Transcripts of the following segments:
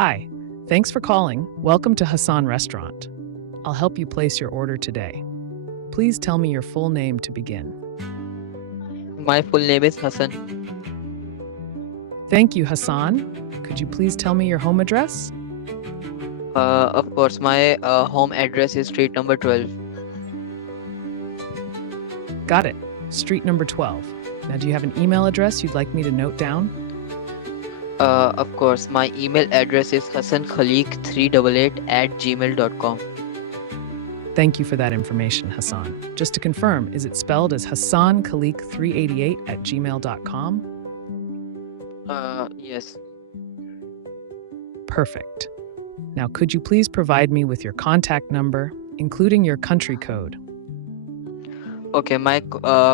Hi, thanks for calling. Welcome to Hassan Restaurant. I'll help you place your order today. Please tell me your full name to begin. My full name is Hassan. Thank you, Hassan. Could you please tell me your home address? Of course, my home address is street number 12. Got it. Street number 12. Now, do you have an email address you'd like me to note down? Of course, my email address is hassankhalik388@gmail.com. Thank you for that information, Hassan. Just to confirm, is it spelled as hassankhalik388@gmail.com? Yes. Perfect. Now, could you please provide me with your contact number, including your country code? Okay, my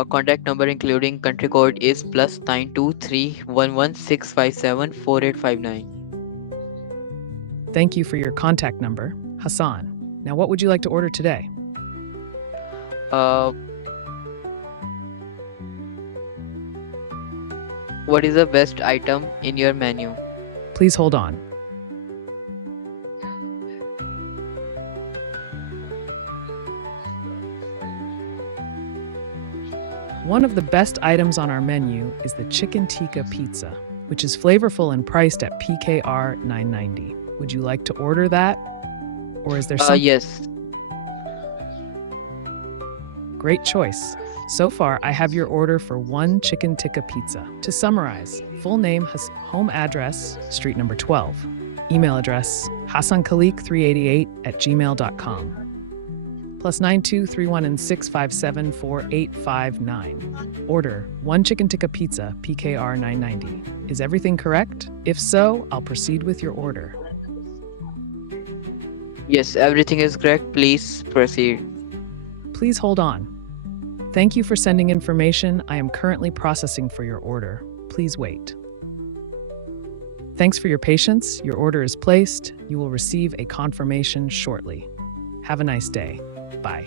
contact number including country code is +9231165748559. Thank you for your contact number, Hassan. Now, what would you like to order today? What is the best item in your menu? Please hold on. One of the best items on our menu is the chicken tikka pizza, which is flavorful and priced at PKR $9.90. Would you like to order that? Or is there something? Yes. Great choice. So far, I have your order for one chicken tikka pizza. To summarize, full name, home address, street number 12. Email address, hassankhalik388@gmail.com. +92316574859. Order one chicken tikka pizza, PKR $9.90. Is everything correct? If so, I'll proceed with your order. Yes, everything is correct. Please proceed. Please hold on. Thank you for sending information. I am currently processing for your order. Please wait. Thanks for your patience. Your order is placed. You will receive a confirmation shortly. Have a nice day. Bye.